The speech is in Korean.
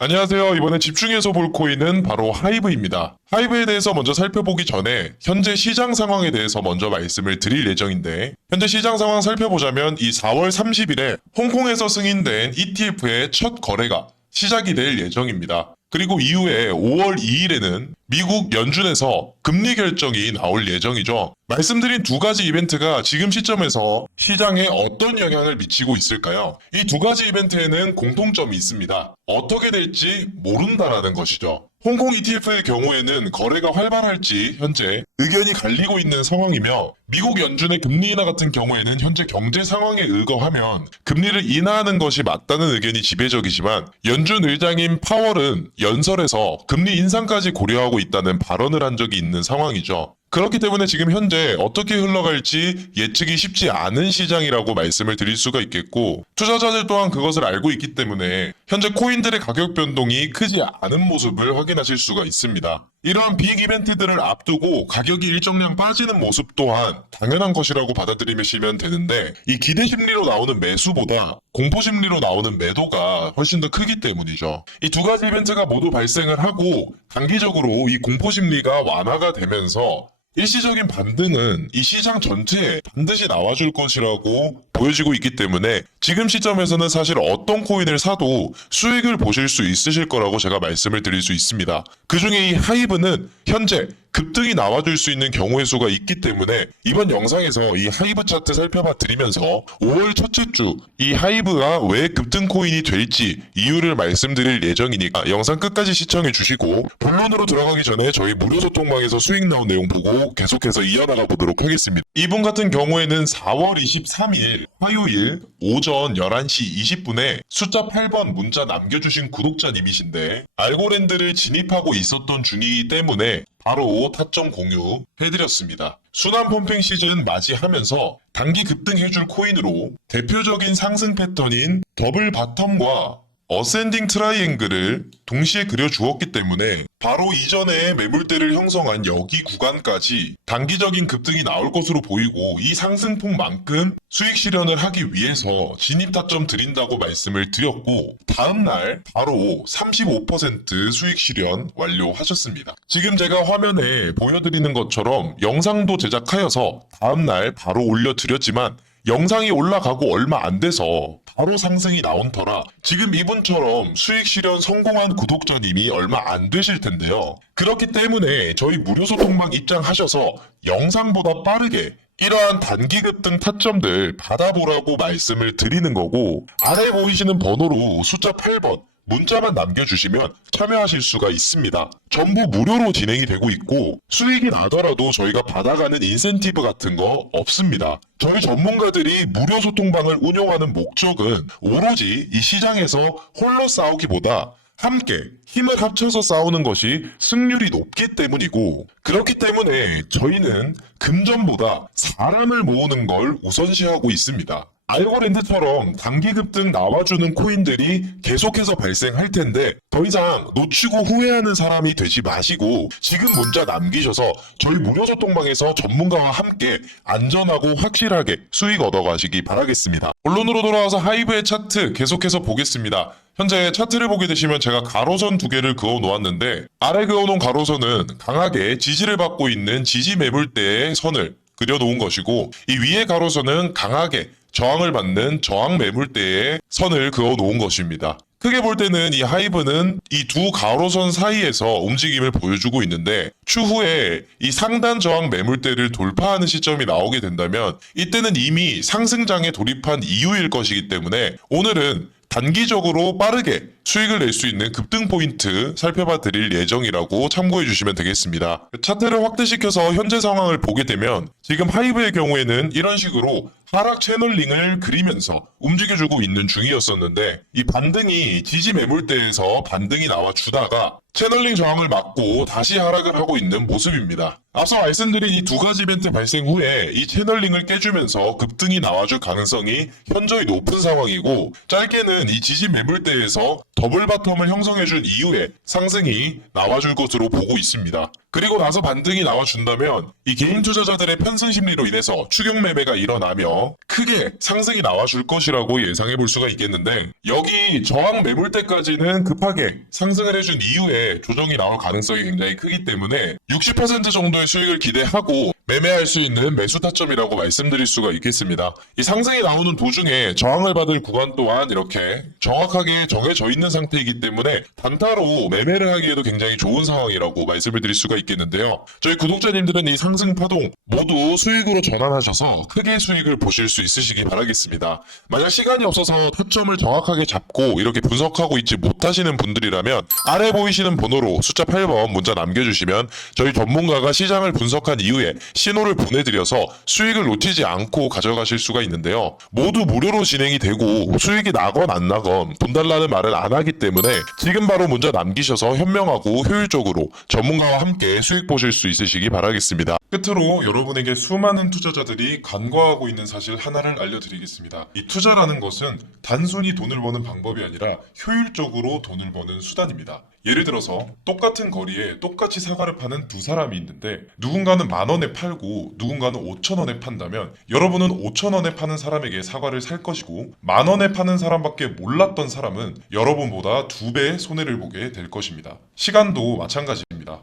안녕하세요. 이번에 집중해서 볼 코인은 바로 하이브입니다. 하이브에 대해서 먼저 살펴보기 전에 현재 시장 상황에 대해서 먼저 말씀을 드릴 예정인데 현재 시장 상황 살펴보자면 이 4월 30일에 홍콩에서 승인된 ETF의 첫 거래가 시작이 될 예정입니다. 그리고 이후에 5월 2일에는 미국 연준에서 금리 결정이 나올 예정이죠. 말씀드린 두 가지 이벤트가 지금 시점에서 시장에 어떤 영향을 미치고 있을까요? 이 두 가지 이벤트에는 공통점이 있습니다. 어떻게 될지 모른다라는 것이죠. 홍콩 ETF의 경우에는 거래가 활발할지 현재 의견이 갈리고 있는 상황이며 미국 연준의 금리 인하 같은 경우에는 현재 경제 상황에 의거하면 금리를 인하하는 것이 맞다는 의견이 지배적이지만 연준 의장인 파월은 연설에서 금리 인상까지 고려하고 있다는 발언을 한 적이 있는 상황이죠. 그렇기 때문에 지금 현재 어떻게 흘러갈지 예측이 쉽지 않은 시장이라고 말씀을 드릴 수가 있겠고 투자자들 또한 그것을 알고 있기 때문에 현재 코인들의 가격 변동이 크지 않은 모습을 확인하실 수가 있습니다. 이러한 빅 이벤트들을 앞두고 가격이 일정량 빠지는 모습 또한 당연한 것이라고 받아들이시면 되는데 이 기대 심리로 나오는 매수보다 공포 심리로 나오는 매도가 훨씬 더 크기 때문이죠. 이 두 가지 이벤트가 모두 발생을 하고 단기적으로 이 공포 심리가 완화가 되면서 일시적인 반등은 이 시장 전체에 반드시 나와줄 것이라고 보여지고 있기 때문에 지금 시점에서는 사실 어떤 코인을 사도 수익을 보실 수 있으실 거라고 제가 말씀을 드릴 수 있습니다. 그 중에 이 하이브는 현재 급등이 나와줄 수 있는 경우의 수가 있기 때문에 이번 영상에서 이 하이브 차트 살펴봐 드리면서 5월 첫째 주 이 하이브가 왜 급등 코인이 될지 이유를 말씀드릴 예정이니까 영상 끝까지 시청해 주시고 본론으로 들어가기 전에 저희 무료 소통방에서 수익 나온 내용 보고 계속해서 이어나가 보도록 하겠습니다. 이분 같은 경우에는 4월 23일 화요일 오전 11시 20분에 숫자 8번 문자 남겨주신 구독자님이신데 알고랜드를 진입하고 있었던 중이기 때문에 바로 타점 공유 해드렸습니다. 순환 펌핑 시즌 맞이하면서 단기 급등해줄 코인으로 대표적인 상승 패턴인 더블 바텀과 어센딩 트라이앵글을 동시에 그려주었기 때문에 바로 이전에 매물대를 형성한 여기 구간까지 단기적인 급등이 나올 것으로 보이고 이 상승폭만큼 수익 실현을 하기 위해서 진입 타점 드린다고 말씀을 드렸고 다음날 바로 35% 수익 실현 완료하셨습니다. 지금 제가 화면에 보여드리는 것처럼 영상도 제작하여서 다음날 바로 올려드렸지만 영상이 올라가고 얼마 안 돼서 바로 상승이 나온 터라 지금 이분처럼 수익 실현 성공한 구독자님이 얼마 안 되실 텐데요. 그렇기 때문에 저희 무료 소통방 입장하셔서 영상보다 빠르게 이러한 단기 급등 타점들 받아보라고 말씀을 드리는 거고 아래 보이시는 번호로 숫자 8번 문자만 남겨주시면 참여하실 수가 있습니다. 전부 무료로 진행이 되고 있고 수익이 나더라도 저희가 받아가는 인센티브 같은 거 없습니다. 저희 전문가들이 무료 소통방을 운영하는 목적은 오로지 이 시장에서 홀로 싸우기보다 함께 힘을 합쳐서 싸우는 것이 승률이 높기 때문이고 그렇기 때문에 저희는 금전보다 사람을 모으는 걸 우선시하고 있습니다. 알고랜드처럼 단기 급등 나와주는 코인들이 계속해서 발생할 텐데 더 이상 놓치고 후회하는 사람이 되지 마시고 지금 문자 남기셔서 저희 무료 소통방에서 전문가와 함께 안전하고 확실하게 수익 얻어가시기 바라겠습니다. 본론으로 돌아와서 하이브의 차트 계속해서 보겠습니다. 현재 차트를 보게 되시면 제가 가로선 두 개를 그어 놓았는데 아래 그어 놓은 가로선은 강하게 지지를 받고 있는 지지 매물대의 선을 그려 놓은 것이고 이 위에 가로선은 강하게 저항을 받는 저항 매물대의 선을 그어 놓은 것입니다. 크게 볼 때는 이 하이브는 이 두 가로선 사이에서 움직임을 보여주고 있는데 추후에 이 상단 저항 매물대를 돌파하는 시점이 나오게 된다면 이때는 이미 상승장에 돌입한 이유일 것이기 때문에 오늘은 단기적으로 빠르게 수익을 낼 수 있는 급등 포인트 살펴봐 드릴 예정이라고 참고해 주시면 되겠습니다. 차트를 확대시켜서 현재 상황을 보게 되면 지금 하이브의 경우에는 이런 식으로 하락 채널링을 그리면서 움직여주고 있는 중이었었는데 이 반등이 지지 매물대에서 반등이 나와 주다가 채널링 저항을 맞고 다시 하락을 하고 있는 모습입니다. 앞서 말씀드린 이 두 가지 이벤트 발생 후에 이 채널링을 깨주면서 급등이 나와줄 가능성이 현저히 높은 상황이고 짧게는 이 지지 매물대에서 더블 바텀을 형성해준 이후에 상승이 나와줄 것으로 보고 있습니다. 그리고 나서 반등이 나와준다면 이 개인 투자자들의 편승 심리로 인해서 추격 매매가 일어나며 크게 상승이 나와줄 것이라고 예상해 볼 수가 있겠는데 여기 저항 매물대까지는 급하게 상승을 해준 이후에 조정이 나올 가능성이 굉장히 크기 때문에 60% 정도의 수익을 기대하고 매매할 수 있는 매수 타점이라고 말씀드릴 수가 있겠습니다. 이 상승이 나오는 도중에 저항을 받을 구간 또한 이렇게 정확하게 정해져 있는 상태이기 때문에 단타로 매매를 하기에도 굉장히 좋은 상황이라고 말씀을 드릴 수가 있겠는데요. 저희 구독자님들은 이 상승 파동 모두 수익으로 전환하셔서 크게 수익을 보실 수 있으시기 바라겠습니다. 만약 시간이 없어서 타점을 정확하게 잡고 이렇게 분석하고 있지 못하시는 분들이라면 아래 보이시는 번호로 숫자 8번 문자 남겨주시면 저희 전문가가 시장을 분석한 이후에 신호를 보내드려서 수익을 놓치지 않고 가져가실 수가 있는데요. 모두 무료로 진행이 되고 수익이 나건 안 나건 돈 달라는 말을 안 하기 때문에 지금 바로 문자 남기셔서 현명하고 효율적으로 전문가와 함께 수익 보실 수 있으시기 바라겠습니다. 끝으로 여러분에게 수많은 투자자들이 간과하고 있는 사실 하나를 알려드리겠습니다. 이 투자라는 것은 단순히 돈을 버는 방법이 아니라 효율적으로 돈을 버는 수단입니다. 예를 들어서 똑같은 거리에 똑같이 사과를 파는 두 사람이 있는데 누군가는 만 원에 팔고 누군가는 5천 원에 판다면 여러분은 5천 원에 파는 사람에게 사과를 살 것이고 만 원에 파는 사람밖에 몰랐던 사람은 여러분보다 두 배의 손해를 보게 될 것입니다. 시간도 마찬가지입니다.